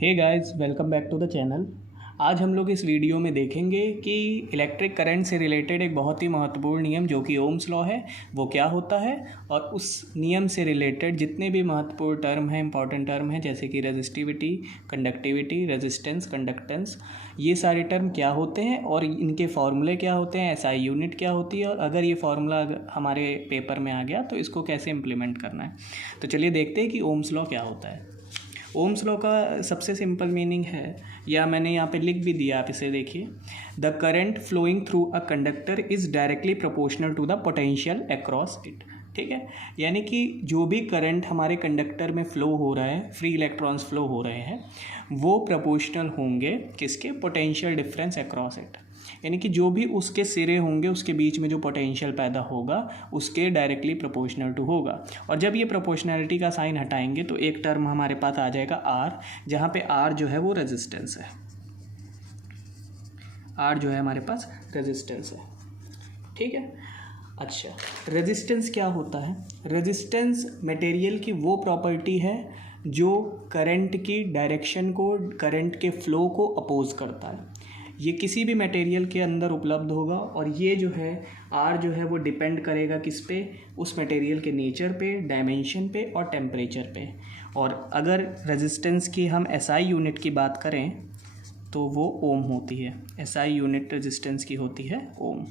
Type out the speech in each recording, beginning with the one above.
Hey guys, welcome back to the channel. आज हम लोग इस वीडियो में देखेंगे कि इलेक्ट्रिक करंट से रिलेटेड एक बहुत ही महत्वपूर्ण नियम जो कि ओम्स लॉ है वो क्या होता है, और उस नियम से रिलेटेड जितने भी महत्वपूर्ण टर्म हैं, इंपॉर्टेंट टर्म हैं, जैसे कि रेजिस्टिविटी, कंडक्टिविटी, रेजिस्टेंस, कंडक्टेंस, ये सारे टर्म क्या होते हैं और इनके फॉर्मूले क्या होते हैं, एसआई यूनिट क्या होती है, और अगर ये फार्मूला हमारे पेपर में आ गया तो इसको कैसे इम्प्लीमेंट करना है। तो चलिए देखते हैं कि ओम्स लॉ क्या होता है। ओम्स लॉ का सबसे सिंपल मीनिंग है, या मैंने यहाँ पे लिख भी दिया, आप इसे देखिए। The current flowing through a conductor is directly proportional to the potential across it. ठीक है, यानी कि जो भी करंट हमारे कंडक्टर में फ़्लो हो रहा है, फ्री इलेक्ट्रॉन्स फ्लो हो रहे हैं, वो प्रोपोर्शनल होंगे किसके, पोटेंशियल डिफरेंस अक्रॉस इट। यानी कि जो भी उसके सिरे होंगे, उसके बीच में जो पोटेंशियल पैदा होगा उसके डायरेक्टली प्रोपोर्शनल टू होगा। और जब ये प्रोपोर्शनैलिटी का साइन हटाएंगे तो एक टर्म हमारे पास आ जाएगा आर, जहाँ पे आर जो है वो रेजिस्टेंस है। आर जो है हमारे पास रेजिस्टेंस है। ठीक है, अच्छा, रेजिस्टेंस क्या होता है? रेजिस्टेंस मटेरियल की वो प्रॉपर्टी है जो करंट की डायरेक्शन को, करंट के फ्लो को अपोज करता है। ये किसी भी मटेरियल के अंदर उपलब्ध होगा, और ये जो है आर जो है वो डिपेंड करेगा किस पे, उस मटेरियल के नेचर पे, डायमेंशन पे और टेम्परेचर पे। और अगर रेजिस्टेंस की हम एसआई यूनिट की बात करें तो वो ओम होती है। एसआई यूनिट रेजिस्टेंस की होती है ओम।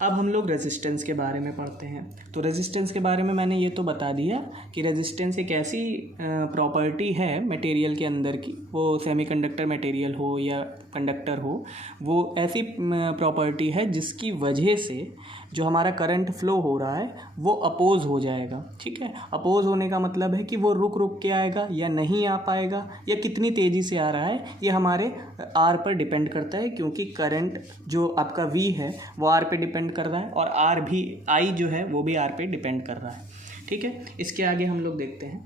अब हम लोग रेजिस्टेंस के बारे में पढ़ते हैं। तो रेजिस्टेंस के बारे में मैंने ये तो बता दिया कि रेजिस्टेंस एक ऐसी प्रॉपर्टी है मटेरियल के अंदर की, वो सेमीकंडक्टर मटेरियल हो या कंडक्टर हो, वो ऐसी प्रॉपर्टी है जिसकी वजह से जो हमारा करंट फ्लो हो रहा है वो अपोज हो जाएगा। ठीक है, अपोज होने का मतलब है कि वो रुक रुक के आएगा या नहीं आ पाएगा, या कितनी तेज़ी से आ रहा है, ये हमारे आर पर डिपेंड करता है, क्योंकि करंट जो आपका वी है वो आर पे डिपेंड कर रहा है, और आर भी, आई जो है वो भी आर पे डिपेंड कर रहा है। ठीक है, इसके आगे हम लोग देखते हैं,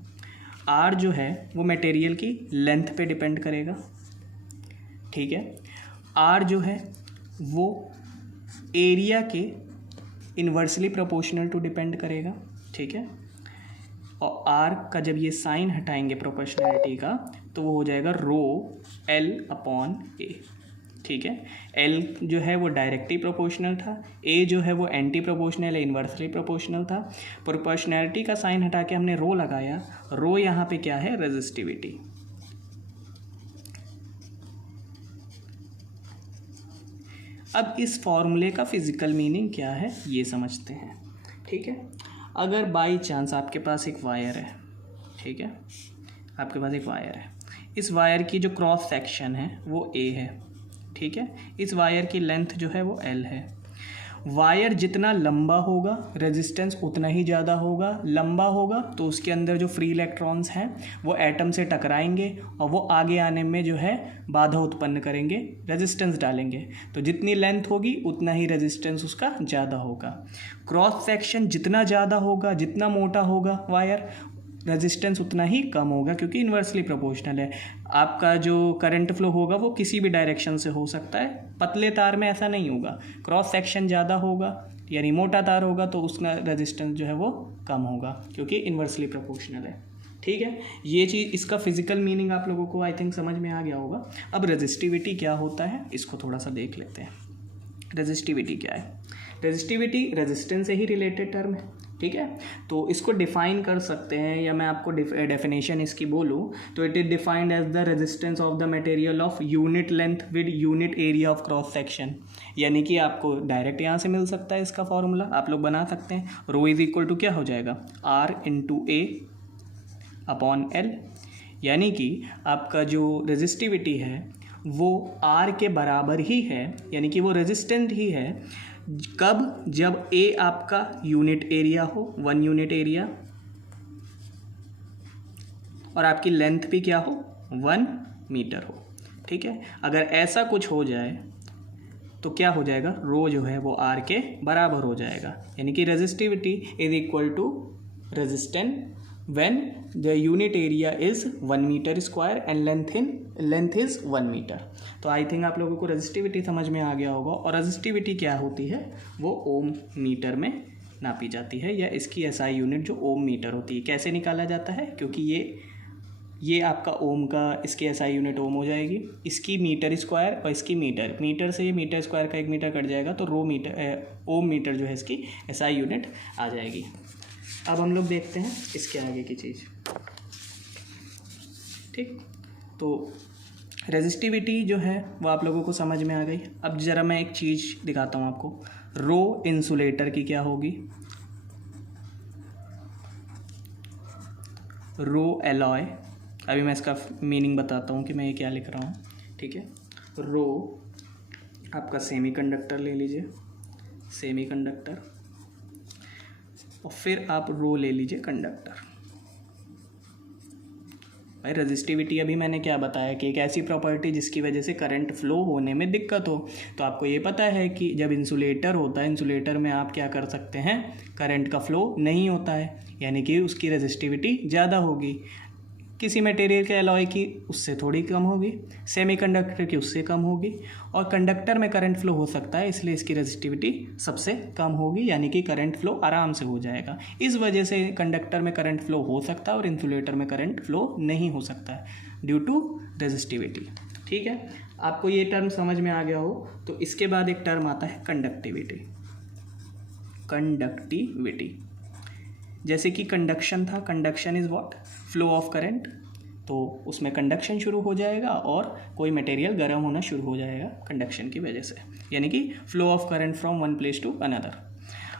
आर जो है वो मटेरियल की लेंथ पे डिपेंड करेगा। ठीक है, आर जो है वो एरिया के इन्वर्सली प्रोपोर्शनल टू डिपेंड करेगा। ठीक है, और आर का जब ये साइन हटाएंगे प्रोपोर्शनैलिटी का तो वो हो जाएगा रो एल अपॉन ए। ठीक है, एल जो है वो डायरेक्टली प्रोपोर्शनल था, ए जो है वो एंटी प्रोपोर्शनल है, इन्वर्सली प्रोपोर्शनल था। प्रोपोर्शनैलिटी का साइन हटा के हमने रो लगाया, रो यहाँ पे क्या है, रेजिस्टिविटी। अब इस फॉर्मूले का फिजिकल मीनिंग क्या है ये समझते हैं। ठीक है, अगर बाई चांस आपके पास एक वायर है, ठीक है, आपके पास एक वायर है, इस वायर की जो क्रॉस सेक्शन है वो ए है। ठीक है, इस वायर की लेंथ जो है वो एल है। वायर जितना लंबा होगा रेजिस्टेंस उतना ही ज़्यादा होगा। लंबा होगा तो उसके अंदर जो फ्री इलेक्ट्रॉन्स हैं वो एटम से टकराएंगे और वो आगे आने में जो है बाधा उत्पन्न करेंगे, रेजिस्टेंस डालेंगे। तो जितनी लेंथ होगी उतना ही रेजिस्टेंस उसका ज़्यादा होगा। क्रॉस सेक्शन जितना ज़्यादा होगा, जितना मोटा होगा वायर, रेजिस्टेंस उतना ही कम होगा, क्योंकि इन्वर्सली प्रोपोर्शनल है। आपका जो करंट फ्लो होगा वो किसी भी डायरेक्शन से हो सकता है, पतले तार में ऐसा नहीं होगा। क्रॉस सेक्शन ज़्यादा होगा यानी मोटा तार होगा तो उसका रेजिस्टेंस जो है वो कम होगा, क्योंकि इन्वर्सली प्रोपोर्शनल है। ठीक है, ये चीज़, इसका फिजिकल मीनिंग आप लोगों को आई थिंक समझ में आ गया होगा। अब रेजिस्टिविटी क्या होता है इसको थोड़ा सा देख लेते हैं। रेजिस्टिविटी क्या है? रेजिस्टिविटी रेजिस्टेंस से ही रिलेटेड टर्म है। ठीक है, तो इसको डिफाइन कर सकते हैं, या मैं आपको डेफिनेशन इसकी बोलूँ तो it is defined as the resistance of the material of unit length with unit area of cross section. यानी कि आपको डायरेक्ट यहाँ से मिल सकता है, इसका फॉर्मूला आप लोग बना सकते हैं। रो इज इक्वल टू क्या हो जाएगा, R into A upon L. यानी कि आपका जो रेजिस्टिविटी है वो आर के बराबर ही है, यानी कि वो रेजिस्टेंट ही है। कब? जब ए आपका यूनिट एरिया हो, 1 यूनिट एरिया, और आपकी लेंथ भी क्या हो, 1 मीटर हो। ठीक है, अगर ऐसा कुछ हो जाए तो क्या हो जाएगा, रो जो है वो आर के बराबर हो जाएगा। यानी कि resistivity is equal to resistance when the unit area is 1 meter square and length is 1 meter। तो आई थिंक आप लोगों को रेजिस्टिविटी समझ में आ गया होगा। और रेजिस्टिविटी क्या होती है वो ओम मीटर में नापी जाती है, या इसकी एसआई यूनिट जो ओम मीटर होती है। कैसे निकाला जाता है, क्योंकि ये आपका ओम का, इसकी एसआई यूनिट ओम हो जाएगी, इसकी मीटर स्क्वायर और इसकी मीटर से ये मीटर स्क्वायर का 1 मीटर कट जाएगा, तो ओम मीटर जो है इसकी एसआई यूनिट आ जाएगी। अब हम लोग देखते हैं इसके आगे की चीज़। ठीक, तो रेजिस्टिविटी जो है वो आप लोगों को समझ में आ गई। अब ज़रा मैं एक चीज़ दिखाता हूँ आपको। रो इंसुलेटर की क्या होगी, रो एलॉय। अभी मैं इसका मीनिंग बताता हूँ कि मैं ये क्या लिख रहा हूँ। ठीक है, रो आपका सेमीकंडक्टर ले लीजिए, सेमीकंडक्टर, और फिर आप रो ले लीजिए कंडक्टर। भाई रेजिस्टिविटी अभी मैंने क्या बताया कि एक ऐसी प्रॉपर्टी जिसकी वजह से करंट फ्लो होने में दिक्कत हो। तो आपको ये पता है कि जब इंसुलेटर होता है, इंसुलेटर में आप क्या कर सकते हैं, करंट का फ्लो नहीं होता है, यानी कि उसकी रेजिस्टिविटी ज़्यादा होगी। किसी मटेरियल के एलॉय की उससे थोड़ी कम होगी, सेमीकंडक्टर की उससे कम होगी, और कंडक्टर में करंट फ्लो हो सकता है, इसलिए इसकी रेजिस्टिविटी सबसे कम होगी, यानी कि करंट फ्लो आराम से हो जाएगा। इस वजह से कंडक्टर में करंट फ्लो हो सकता है और इंसुलेटर में करंट फ्लो नहीं हो सकता है, ड्यू टू रेजिस्टिविटी। ठीक है, आपको ये टर्म समझ में आ गया हो तो इसके बाद एक टर्म आता है कंडक्टिविटी। कंडक्टिविटी जैसे कि कंडक्शन था, conduction is what, flow of current, तो उसमें कंडक्शन शुरू हो जाएगा और कोई मटेरियल गर्म होना शुरू हो जाएगा कंडक्शन की वजह से, यानी कि flow of current from one place to another.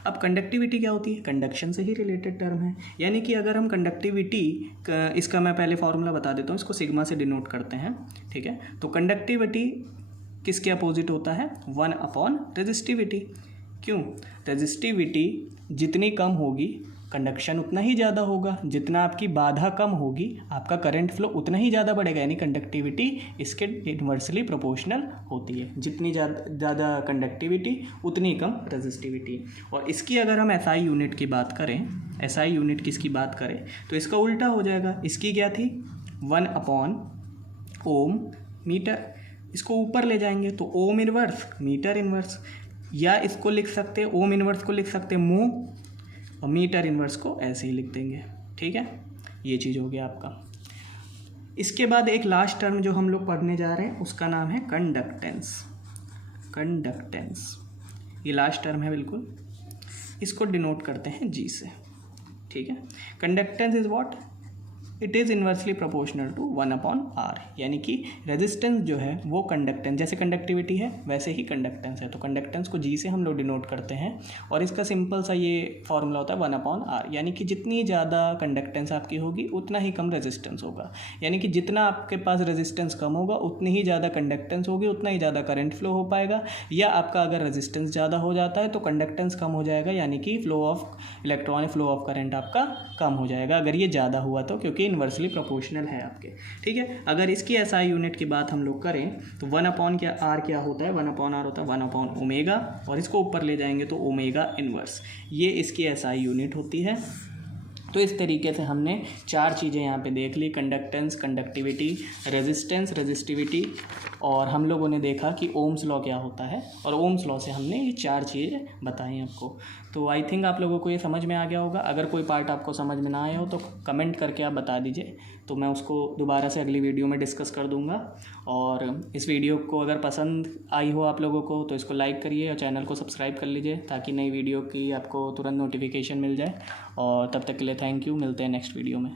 अब कंडक्टिविटी क्या होती है, कंडक्शन से ही रिलेटेड टर्म है, यानी कि अगर हम कंडक्टिविटी, इसका मैं पहले फॉर्मूला बता देता हूँ, इसको सिग्मा से डिनोट करते हैं। ठीक है, तो कंडक्टिविटी किसके अपोजिट होता है, 1 अपॉन रेजिस्टिविटी। क्यों, रेजिस्टिविटी जितनी कम होगी कंडक्शन उतना ही ज़्यादा होगा, जितना आपकी बाधा कम होगी आपका करंट फ्लो उतना ही ज़्यादा बढ़ेगा, यानी कंडक्टिविटी इसके इन्वर्सली प्रोपोर्शनल होती है। जितनी ज़्यादा कंडक्टिविटी उतनी कम रेजिस्टिविटी। और इसकी अगर हम एसआई यूनिट की बात करें, एसआई यूनिट की इसकी बात करें तो इसका उल्टा हो जाएगा। इसकी क्या थी, 1 अपॉन ओम मीटर, इसको ऊपर ले जाएंगे तो ओम इनवर्स मीटर इनवर्स, या इसको लिख सकते हैं, ओम इनवर्स को लिख सकते हैं मो, और मीटर इनवर्स को ऐसे ही लिख देंगे। ठीक है, ये चीज़ हो गया आपका। इसके बाद एक लास्ट टर्म जो हम लोग पढ़ने जा रहे हैं उसका नाम है कंडक्टेंस। कंडक्टेंस ये लास्ट टर्म है बिल्कुल, इसको डिनोट करते हैं जी से। ठीक है, conductance is what, it is inversely proportional to 1 upon R, यानी कि रेजिस्टेंस जो है वो कंडक्टेंस, जैसे कंडक्टिविटी है वैसे ही कंडक्टेंस है, तो कंडक्टेंस को जी से हम लोग डिनोट करते हैं। और इसका सिंपल सा ये फॉर्मूला होता है 1 अपॉन आर, यानी कि जितनी ज़्यादा कंडक्टेंस आपकी होगी उतना ही कम रेजिस्टेंस होगा, यानी कि जितना आपके पास रेजिस्टेंस कम होगा उतनी ही ज़्यादा कंडक्टेंस होगी, उतना ही ज़्यादा करंट फ्लो हो पाएगा। या आपका अगर रेजिस्टेंस ज़्यादा हो जाता है तो कंडक्टेंस कम हो जाएगा, यानी कि flow of electron, flow of current आपका कम हो जाएगा अगर ये ज़्यादा हुआ तो, क्योंकि इन्वर्सली प्रोपोर्शनल है आपके। ठीक है, अगर इसकी एसआई यूनिट की बात हम लोग करें तो 1 अपॉन क्या आर क्या होता है, 1 अपॉन आर होता है 1 अपॉन ओमेगा, और इसको ऊपर ले जाएंगे तो ओमेगा इनवर्स, ये इसकी एसआई यूनिट होती है। तो इस तरीके से हमने 4 चीज़ें यहाँ पे देख ली, कंडक्टेंस, कंडक्टिविटी, रेजिस्टेंस, रेजिस्टिविटी, और हम लोगों ने देखा कि ओम्स लॉ क्या होता है, और ओम्स लॉ से हमने ये 4 चीज़ें बताई आपको। तो आई थिंक आप लोगों को ये समझ में आ गया होगा। अगर कोई पार्ट आपको समझ में ना आया हो तो कमेंट करके आप बता दीजिए, तो मैं उसको दोबारा से अगली वीडियो में डिस्कस कर दूँगा। और इस वीडियो को अगर पसंद आई हो आप लोगों को तो इसको लाइक करिए और चैनल को सब्सक्राइब कर लीजिए, ताकि नई वीडियो की आपको तुरंत नोटिफिकेशन मिल जाए। और तब तक के लिए थैंक यू, मिलते हैं नेक्स्ट वीडियो में।